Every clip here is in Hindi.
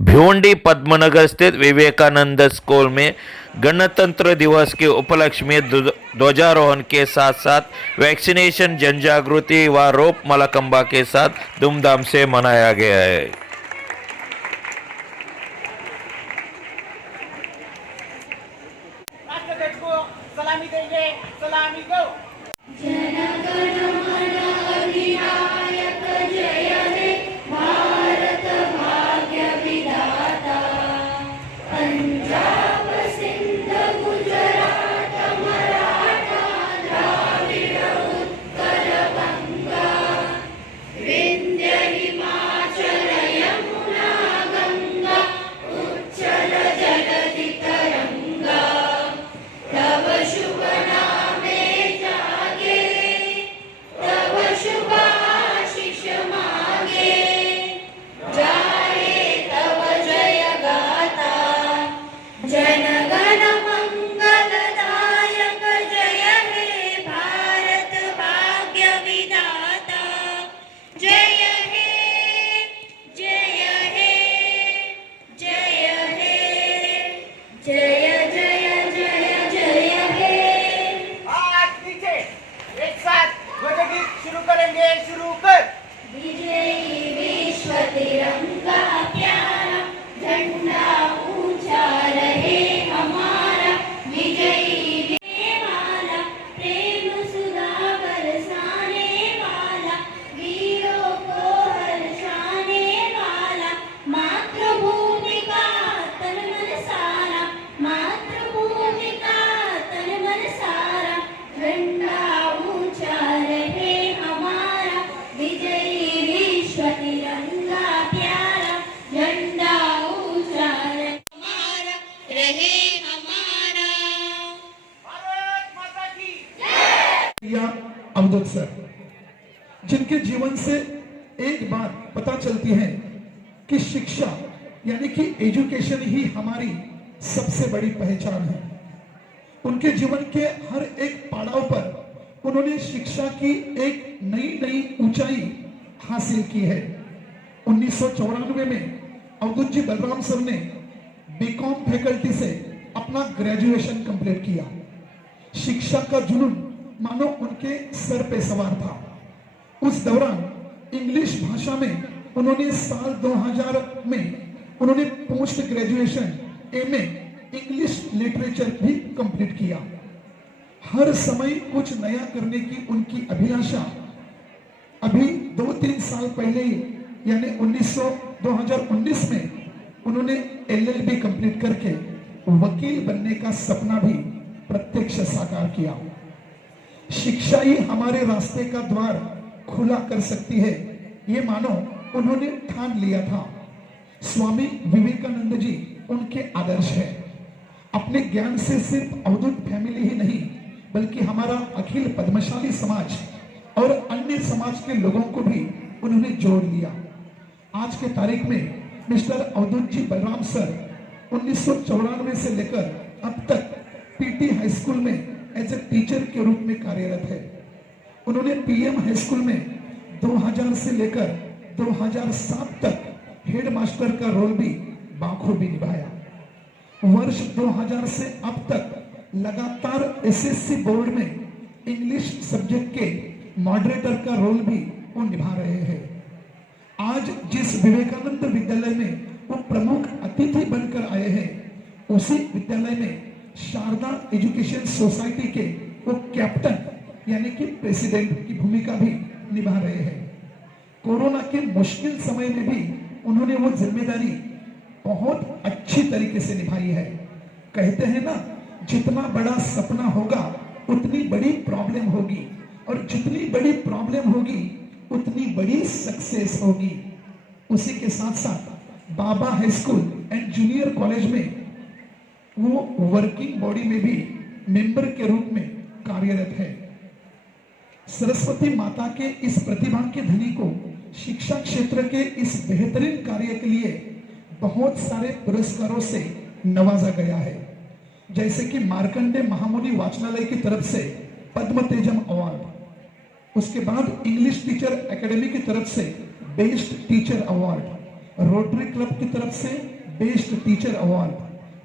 भिवंडी पद्मनगर स्थित विवेकानंद स्कूल में गणतंत्र दिवस के उपलक्ष्य में ध्वजारोहण के साथ साथ वैक्सीनेशन, जन जागृति व रोप मलखंबा के साथ धूमधाम से मनाया गया है। राष्ट्रध्वज को सलामी देंगे। सलामी दो। शुरू करेंगे। शुरू कर। विजयी विश्व तिरंगा प्यारा, झंडा ऊंचा रहे हमारा। विजयी वाला, प्रेम सुधा बरसाने वाला, वीरों को हर्षाने वाला। मातृभूमि का तन मन सारा, मातृभूमि का तन मन सारा। झंडा ऊंचा रहे हमारा, विजयी विश्व तिरंगा प्यारा। झंडा ऊंचा रहे हमारा। भारत माता की या अवधूत सर, जिनके जीवन से एक बात पता चलती है कि शिक्षा यानी कि एजुकेशन ही हमारी सबसे बड़ी पहचान है। उनके जीवन के हर एक पड़ाव पर उन्होंने शिक्षा की एक नई नई ऊंचाई हासिल की है। 1994 में अवधूत जी बलराम सर ने बीकॉम फैकल्टी से अपना ग्रेजुएशन कंप्लीट किया। शिक्षा का जुनून मानो उनके सर पे सवार था। उस दौरान इंग्लिश भाषा में उन्होंने साल 2000 में उन्होंने post graduation MA English literature भी कंप्लीट किया। हर समय कुछ नया करने की उनकी अभिलाषा अभी 2-3 साल पहले ही यानी 2019 में उन्होंने एलएलबी कंप्लीट करके वकील बनने का सपना भी प्रत्यक्ष साकार किया। शिक्षा ही हमारे रास्ते का द्वार खुला कर सकती है, ये मानो उन्होंने ठान लिया था। स्वामी विवेकानंद जी उनके आदर्श है। अपने ज्ञान से सिर्फ अवधूत फैमिली ही नहीं बल्कि हमारा अखिल पद्मशाली समाज और अन्य समाज के लोगों को भी उन्होंने जोड़ लिया। आज के तारीख में मिस्टर अवधूत जी बलराम सर 1994 से लेकर अब तक पीटी हाई स्कूल में एज ए टीचर के रूप में कार्यरत है। उन्होंने पीएम हाई स्कूल में 2000 से लेकर 2007 तक हेड मास्टर का रोल भी बाखूबी निभाया। वर्ष 2000 से अब तक लगातार एसएससी बोर्ड में इंग्लिश सब्जेक्ट के मॉडरेटर का रोल भी वो निभा रहे हैं। आज जिस विवेकानंद विद्यालय में वो प्रमुख अतिथि बनकर आए हैं, उसी विद्यालय में शारदा एजुकेशन सोसाइटी के वो कैप्टन यानी कि प्रेसिडेंट की भूमिका भी निभा रहे हैं। कोरोना के मुश्किल समय में भी उन्होंने वो जिम्मेदारी बहुत अच्छी तरीके से निभाई है। कहते हैं ना, जितना बड़ा सपना होगा उतनी बड़ी प्रॉब्लम होगी और जितनी बड़ी प्रॉब्लम होगी उतनी बड़ी सक्सेस होगी। उसी के साथ साथ Baba high school and junior college में वो वर्किंग बॉडी में भी मेंबर के रूप में कार्यरत है। सरस्वती माता के इस प्रतिभा के धनी को शिक्षा क्षेत्र के इस बेहतरीन कार्य के लिए बहुत सारे पुरस्कारों से नवाजा गया है, जैसे कि मार्कंडे महामुनि वाचनालय की तरफ से पद्म तेजम अवार्ड, उसके बाद इंग्लिश टीचर एकेडमी की तरफ से best teacher award, rotary club की तरफ से best teacher award,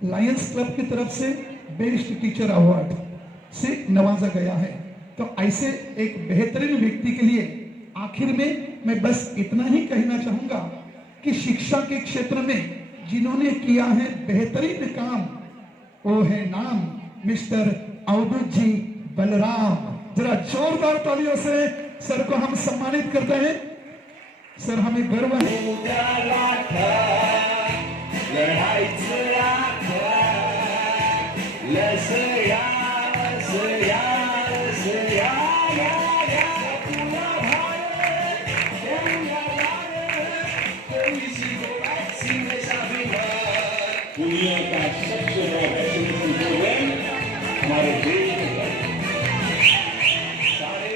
Lions club की तरफ से बेस्ट टीचर अवार्ड से नवाजा गया है। तो ऐसे एक बेहतरीन व्यक्ति के लिए आखिर में मैं बस इतना ही कहना चाहूंगा कि शिक्षा के क्षेत्र में जिन्होंने किया है बेहतरीन काम, वो है नाम मिस्टर अवधूत जी बलराम। जरा जोरदार तालियों से सर को हम सम्मानित करते हैं। सर हमें गर्व है। दुनिया का सबसे बड़ा वैक्सीनेशन प्रोग्राम हमारे देश में है। सारे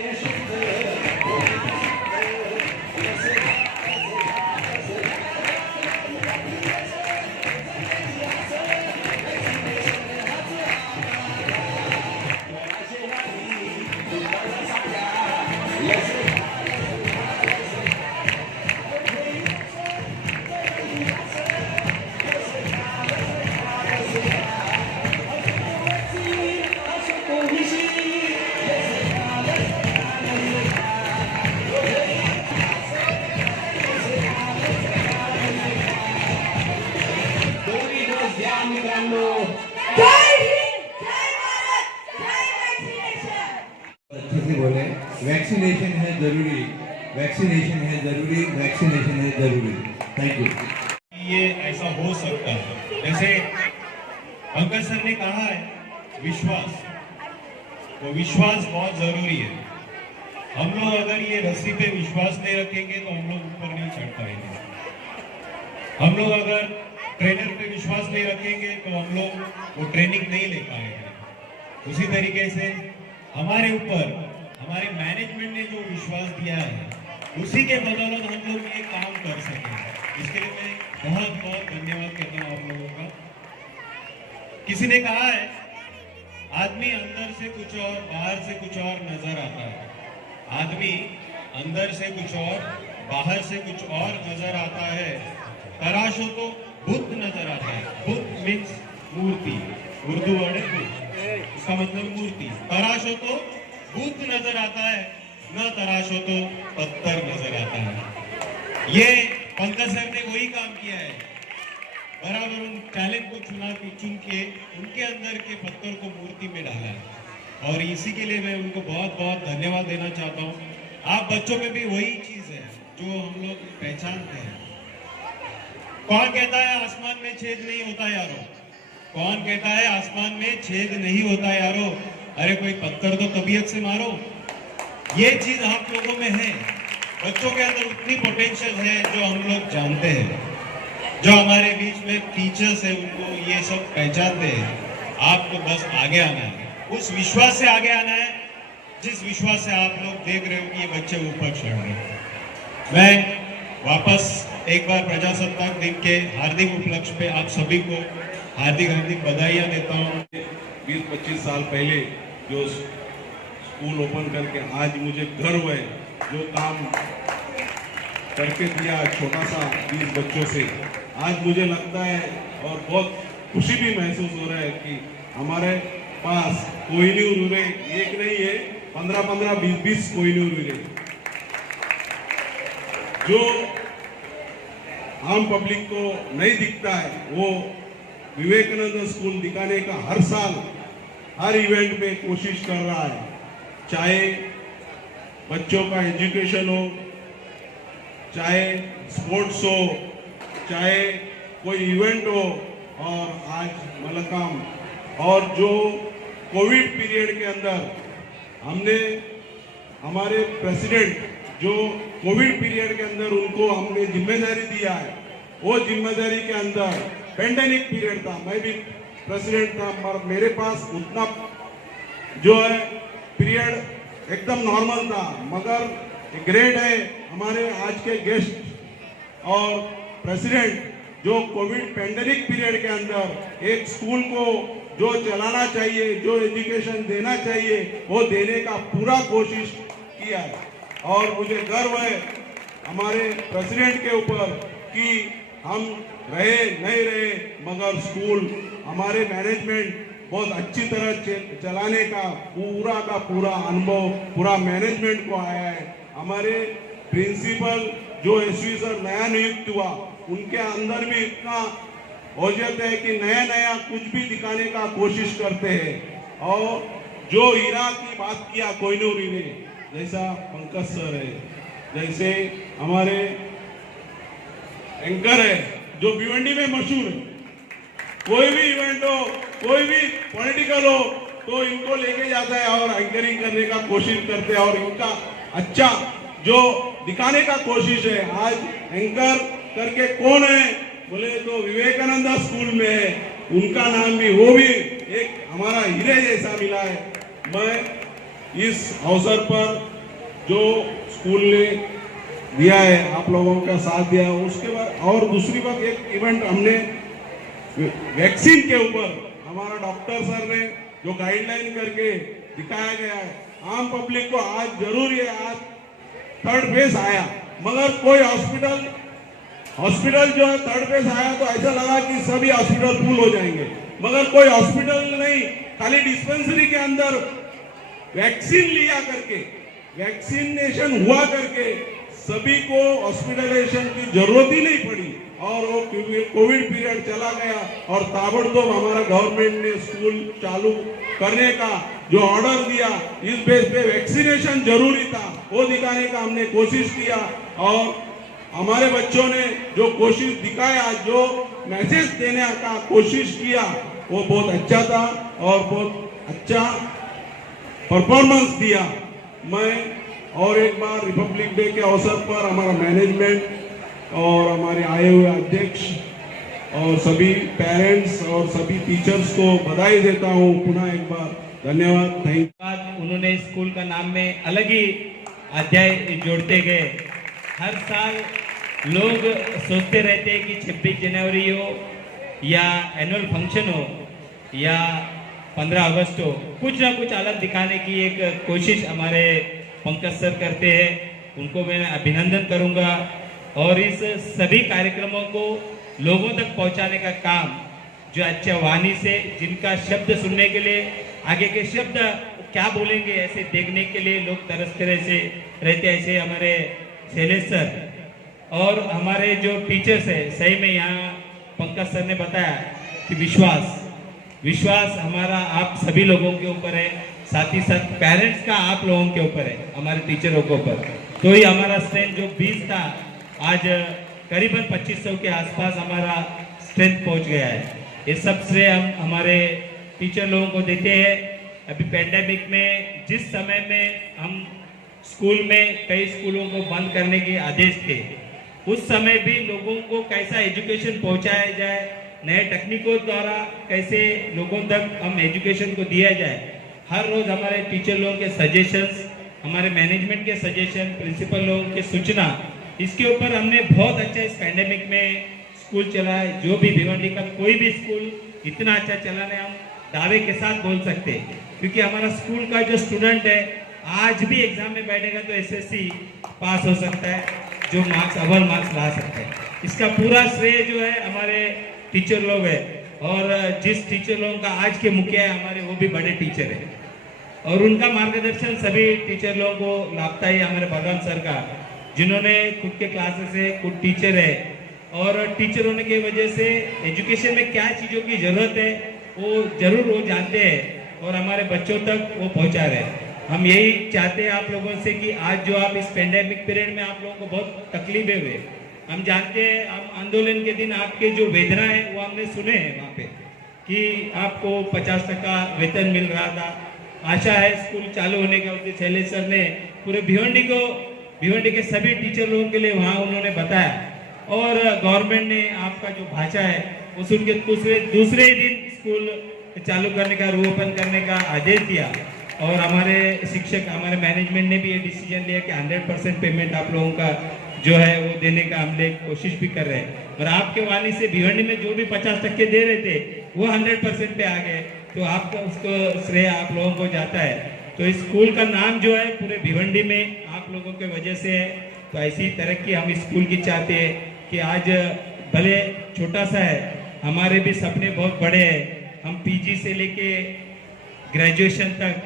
अच्छे से बोले, वैक्सीनेशन है जरूरी, वैक्सीनेशन है जरूरी, वैक्सीनेशन है जरूरी। Thank you. ये ऐसा हो सकता है, जैसे पंकज सर ने कहा है विश्वास, तो विश्वास बहुत जरूरी है। हम लोग अगर ये रस्सी पे विश्वास नहीं रखेंगे तो हम लोग ऊपर नहीं चढ़ पाएंगे। हम लोग अगर ट्रेनर पे विश्वास नहीं रखेंगे तो हम लोग वो ट्रेनिंग नहीं ले पाएंगे। उसी तरीके से हमारे ऊपर हमारे मैनेजमेंट ने जो विश्वास दिया है, उसी के बदौलत हम लोग ये काम कर सकें। इसके लिए मैं बहुत बहुत धन्यवाद कहता हूँ आप लोगों का। किसी ने कहा है आदमी अंदर से कुछ और बाहर से कुछ और नजर आता है। आदमी अंदर से कुछ और बाहर से कुछ और नजर आता है। तराशो तो बुद्ध नजर आता है। बुद्ध मीन्स मूर्ति, उर्दू वर्ड है बुद्ध, इसका मतलब मूर्ति। तराशो तो बुद्ध नजर आता है, न तराशो तो पत्थर नजर आता है। ये पंकज सर ने वही काम किया है, बराबर उन टैलेंट को चुन के उनके अंदर के पत्थर को मूर्ति में डाला है। और इसी के लिए मैं उनको बहुत बहुत धन्यवाद देना चाहता हूँ। आप बच्चों में भी वही चीज है जो हम लोग पहचानते हैं। कौन कहता है आसमान में छेद नहीं होता यारो? कौन कहता है आसमान में छेद नहीं होता यारो? अरे कोई पत्थर तो तबीयत से मारो। ये चीज आप लोगों में है। बच्चों के अंदर उतनी पोटेंशियल है जो हम लोग जानते हैं। जो हमारे बीच में टीचर्स है उनको ये सब पहचानते हैं। आपको बस आगे आना है, उस विश्वास से आगे आना है जिस विश्वास से आप लोग देख रहे हो कि ये बच्चे ऊपर चढ़ रहे हैं। मैं वापस एक बार प्रजासत्ताक दिन के हार्दिक उपलक्ष्य पे आप सभी को हार्दिक हार्दिक बधाइयाँ देता हूँ। 20-25 साल पहले जो स्कूल ओपन करके आज मुझे गर्व है जो काम करके दिया छोटा सा 20 बच्चों से, आज मुझे लगता है और बहुत खुशी भी महसूस हो रहा है कि हमारे पास कोहिनूर उरे एक नहीं है, 15-15, 20-20 कोहिनूर उरे जो आम पब्लिक को नहीं दिखता है, वो विवेकानंद स्कूल दिखाने का हर साल हर इवेंट में कोशिश कर रहा है। चाहे बच्चों का एजुकेशन हो, चाहे स्पोर्ट्स हो, चाहे कोई इवेंट हो। और आज मलकाम और जो कोविड पीरियड के अंदर हमने हमारे प्रेसिडेंट जो कोविड पीरियड के अंदर उनको हमने जिम्मेदारी दिया है, वो जिम्मेदारी के अंदर पेंडेमिक पीरियड था, मैं भी प्रेसिडेंट था, पर मेरे पास उतना जो है पीरियड एकदम नॉर्मल था। मगर ग्रेट है हमारे आज के गेस्ट और प्रेसिडेंट जो कोविड पेंडेमिक पीरियड के अंदर एक स्कूल को जो चलाना चाहिए, जो एजुकेशन देना चाहिए, वो देने का पूरा कोशिश किया है। और मुझे गर्व है हमारे प्रेसिडेंट के ऊपर कि हम रहे नहीं रहे, मगर स्कूल हमारे मैनेजमेंट बहुत अच्छी तरह चलाने का पूरा अनुभव पूरा मैनेजमेंट को आया है। हमारे प्रिंसिपल जो एसवी सर नया नियुक्त हुआ, उनके अंदर भी इतना औजत है कि नया नया कुछ भी दिखाने का कोशिश करते हैं। और जो हीरा की बात किया कोहिनूर ने, जैसा पंकज सर है, जैसे हमारे एंकर है जो भिवंडी में मशहूर है, कोई भी इवेंट हो, कोई भी पॉलिटिकल हो, तो इनको लेके जाता है और एंकरिंग करने का कोशिश करते हैं और इनका अच्छा जो दिखाने का कोशिश है। आज एंकर करके कौन है बोले तो विवेकानंद स्कूल में है, उनका नाम भी, वो भी एक हमारा हीरे जैसा मिला है। मैं इस अवसर पर जो स्कूल ने दिया है, आप लोगों का साथ दिया, उसके बाद और दूसरी बात, एक इवेंट हमने वैक्सीन के ऊपर हमारा डॉक्टर सर ने जो गाइडलाइन करके दिखाया गया है, आम पब्लिक को आज जरूरी है, आज थर्ड फेज आया, मगर कोई हॉस्पिटल जो है थर्ड फेज आया तो ऐसा लगा कि सभी हॉस्पिटल फुल हो जाएंगे, मगर कोई हॉस्पिटल नहीं, खाली डिस्पेंसरी के अंदर वैक्सीन लिया करके, वैक्सीनेशन हुआ करके सभी को हॉस्पिटलाइजेशन की जरूरत ही नहीं पड़ी और वो कोविड पीरियड चला गया और ताबड़तोड़ हमारा गवर्नमेंट ने स्कूल चालू करने का जो ऑर्डर दिया, इस बेस पे वैक्सीनेशन जरूरी था, वो दिखाने का हमने कोशिश किया और हमारे बच्चों ने जो कोशिश दिखाया, जो मैसेज देने का कोशिश किया, वो बहुत अच्छा था और बहुत अच्छा परफॉर्मेंस दिया। मैं और एक बार रिपब्लिक डे के अवसर पर हमारा मैनेजमेंट और हमारे आए हुए अध्यक्ष और सभी पेरेंट्स और सभी टीचर्स को बधाई देता हूँ। पुनः एक बार धन्यवाद, थैंक। उन्होंने स्कूल का नाम में अलग ही अध्याय जोड़ते गए। हर साल लोग सोचते रहते हैं कि 26 जनवरी हो या एनुअल फंक्शन हो या 15 अगस्त हो, कुछ ना कुछ अलग दिखाने की एक कोशिश हमारे पंकज सर करते हैं, उनको मैं अभिनंदन करूंगा। और इस सभी कार्यक्रमों को लोगों तक पहुंचाने का काम जो अच्छा वाणी से, जिनका शब्द सुनने के लिए, आगे के शब्द क्या बोलेंगे ऐसे देखने के लिए लोग तरसते रहते, ऐसे हमारे शैलेश सर और हमारे जो टीचर्स है, सही में यहाँ पंकज सर ने बताया कि विश्वास हमारा आप सभी लोगों के ऊपर है, साथ ही साथ पेरेंट्स का आप लोगों के ऊपर है, हमारे टीचरों के ऊपर। तो ही हमारा स्ट्रेंथ जो 20 था, आज करीबन 2500 के आसपास हमारा स्ट्रेंथ पहुंच गया है। ये सब श्रेय हम हमारे टीचर लोगों को देते हैं। अभी पैंडेमिक में जिस समय में हम स्कूल में कई स्कूलों को बंद करने के आदेश थे, उस समय भी लोगों को कैसा एजुकेशन पहुंचाया जाए, नए तकनीकों द्वारा कैसे लोगों तक हम एजुकेशन को दिया जाए, हर रोज हमारे टीचर लोगों के सजेशंस, हमारे मैनेजमेंट के सजेशन, प्रिंसिपल लोगों की सूचना, इसके ऊपर हमने बहुत अच्छा इस पैंडेमिक में स्कूल चला है। जो भी भिवंडी का कोई भी स्कूल इतना अच्छा चला नहीं, हम दावे के साथ बोल सकते हैं, क्योंकि हमारा स्कूल का जो स्टूडेंट है आज भी एग्जाम में बैठेगा तो एसएससी पास हो सकता है, जो मार्क्स अव्वल मार्क्स ला सकता है। इसका पूरा श्रेय जो है हमारे टीचर लोग है, और जिस टीचर लोगों का आज के मुखिया है हमारे, वो भी बड़े टीचर है और उनका मार्गदर्शन सभी टीचर लोगों को लाभता है। हमारे भगवान सर का, जिन्होंने खुद के क्लासेस है, खुद टीचर है और टीचर होने की वजह से एजुकेशन में क्या चीज़ों की जरूरत है वो जरूर वो जानते हैं और हमारे बच्चों तक वो पहुंचा रहे हैं। हम यही चाहते हैं आप लोगों से कि आज जो आप इस पेंडेमिक पीरियड में आप लोगों को बहुत तकलीफें हुए, हम जानते हैं, हम आंदोलन के दिन आपके जो वेदना है वो हमने सुने हैं वहाँ पे कि आपको 50% वेतन मिल रहा था। आशा है स्कूल चालू होने के बाद शैलेश सर ने पूरे भिवंडी के सभी टीचर लोगों के लिए वहाँ उन्होंने बताया और गवर्नमेंट ने आपका जो भाषा है वो सुन के दूसरे ही दिन स्कूल चालू करने का, रोपन करने का आदेश दिया और हमारे शिक्षक, हमारे मैनेजमेंट ने भी ये डिसीजन लिया कि 100% पेमेंट आप लोगों का जो है वो देने का हम लोग कोशिश भी कर रहे हैं। और आपके वाणी से भिवंडी में जो भी 50% दे रहे थे वो 100% पे आ गए, तो आपका उसको श्रेय आप लोगों को जाता है। तो इस स्कूल का नाम जो है पूरे भिवंडी में आप लोगों के वजह से है। तो ऐसी तरक्की हम इस स्कूल की चाहते हैं कि आज भले छोटा सा है, हमारे भी सपने बहुत बड़े हैं। हम पीजी से लेके ग्रेजुएशन तक,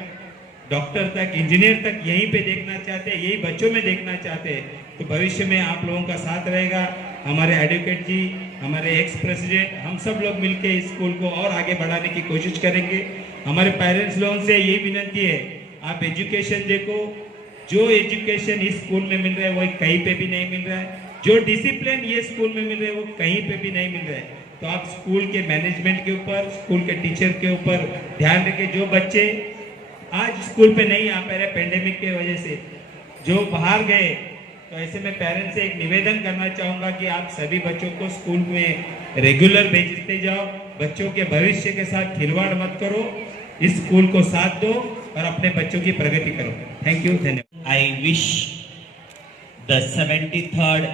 डॉक्टर तक, इंजीनियर तक यहीं पे देखना चाहते हैं, यही बच्चों में देखना चाहते हैं। तो भविष्य में आप लोगों का साथ रहेगा, हमारे एडवोकेट जी, हमारे एक्स प्रेसिडेंट, हम सब लोग मिलके इस स्कूल को और आगे बढ़ाने की कोशिश करेंगे। हमारे पेरेंट्स लोगों से यही विनती है, आप एजुकेशन देखो, जो एजुकेशन इस स्कूल में मिल रहा है वो कहीं पे भी नहीं मिल रहा है, जो डिसिप्लिन ये स्कूल में मिल रहा है वो कहीं पे भी नहीं मिल रहा है। तो आप स्कूल के मैनेजमेंट के ऊपर, स्कूल के टीचर के ऊपर ध्यान रखें। जो बच्चे आज स्कूल पे नहीं आ पा रहे पेंडेमिक के वजह से, जो बाहर गए, तो ऐसे में पेरेंट्स से एक निवेदन करना चाहूँगा कि आप सभी बच्चों को स्कूल में रेगुलर भेजते जाओ। बच्चों के भविष्य के साथ खिलवाड़ मत करो, इस स्कूल को साथ दो और अपने बच्चों की प्रगति करो। थैंक यू, धन्यवाद। I wish the 73rd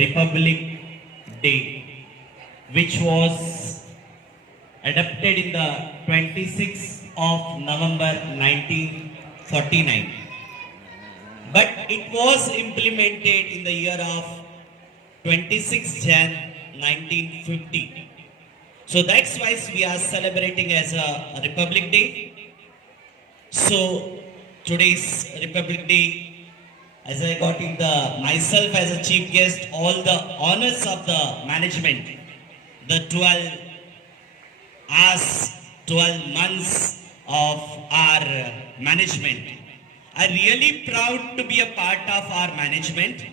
Republic Day, which was adopted in the 26th of November 1949, but it was implemented in the year of 26 Jan 1950. So that's why we are celebrating as a Republic Day. So today's Republic Day, as I got in myself as a chief guest, all the honors of the management, the 12 hours, 12 months of our management. I'm really proud to be a part of our management.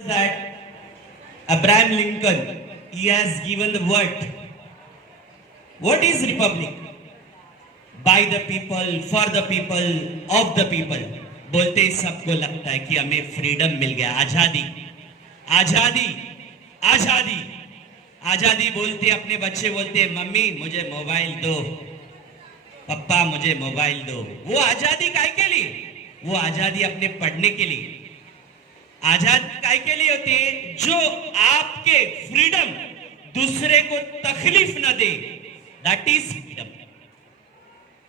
That Abraham Lincoln, he has given the word. What is Republic? By the people, for the people, of the people. बोलते ही सबको लगता है कि हमें फ्रीडम मिल गया, आजादी, आजादी, आजादी, आजादी। बोलते अपने बच्चे बोलते मम्मी मुझे मोबाइल दो, पप्पा मुझे मोबाइल दो। वो आजादी काय के लिए? वो आजादी अपने पढ़ने के लिए। आजादी काय के लिए होती है? जो आपके फ्रीडम दूसरे को तकलीफ न दे, that is freedom.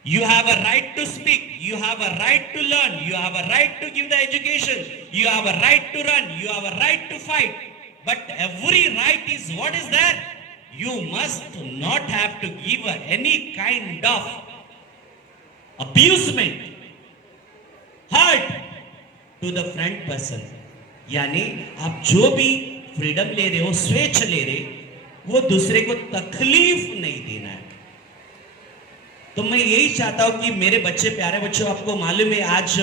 You have a right to speak, you have a right to learn, you have a right to give the education, you have a right to run, you have a right to fight. But every right is what is there? You must not have to give any kind of abusement, hurt to the friend person. यानी आप जो भी फ्रीडम ले रहे हो, स्वेच्छ ले रहे, वो दूसरे को तकलीफ नहीं देना है। तो मैं यही चाहता हूं कि मेरे बच्चे, प्यारे बच्चों, आपको मालूम है आज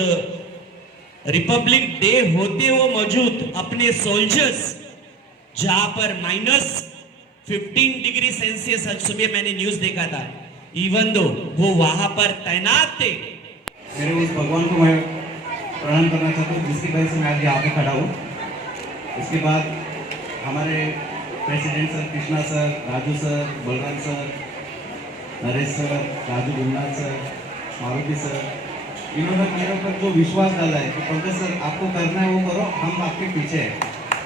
रिपब्लिक डे होते हुए मौजूद अपने सोल्जर्स जहां पर -15 डिग्री सेल्सियस आज सुबह मैंने न्यूज देखा था, इवन दो वो वहां पर तैनात थे। मेरे उस भगवान को मैं प्रणाम करना चाहता हूँ जिसकी वजह से मैं आज यहाँ पे खड़ा हूँ। उसके बाद हमारे president sir, Krishna sir, Raju sir, Balram sir, Naresh sir, Raju Gunnath sir, Maruti sir, इन्होंने मेरे ऊपर जो विश्वास डाला है कि पंकज सर आपको करना है वो करो, हम आपके पीछे हैं।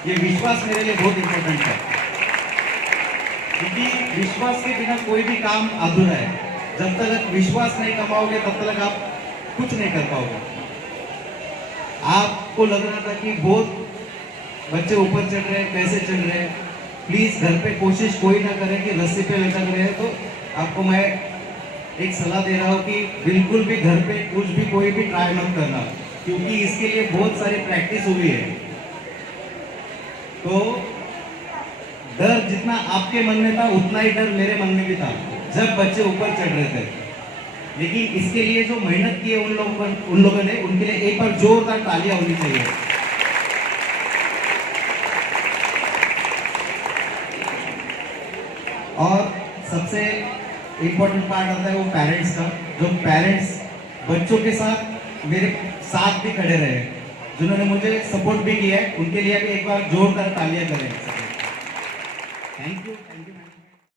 ये विश्वास मेरे लिए बहुत इम्पोर्टेंट है, क्योंकि विश्वास के बिना कोई भी काम अधूरा है। जब तक विश्वास नहीं कमाओगे तब तक आप कुछ नहीं कर पाओगे। आपको लग रहा था कि बहुत बच्चे ऊपर चढ़ रहे हैं, कैसे चढ़ रहे हैं, प्लीज घर पे कोशिश कोई ना करे कि रस्सी पे लटक रहे हैं। तो आपको मैं एक सलाह दे रहा हूँ कि बिल्कुल भी घर पे कुछ भी कोई भी ट्राई मत करना, क्योंकि इसके लिए बहुत सारी प्रैक्टिस हुई है। तो डर जितना आपके मन में था उतना ही डर मेरे मन में भी था जब बच्चे ऊपर चढ़ रहे थे। लेकिन इसके लिए जो मेहनत की है उन लोगों ने, उनके लिए एक बार जोरदार तालियां होनी चाहिए। और सबसे इम्पोर्टेंट पार्ट आता है वो पेरेंट्स का, जो पेरेंट्स बच्चों के साथ मेरे साथ भी खड़े रहे, जिन्होंने मुझे सपोर्ट भी किया है, उनके लिए भी एक बार जोरदार तालियां करें। Thank you.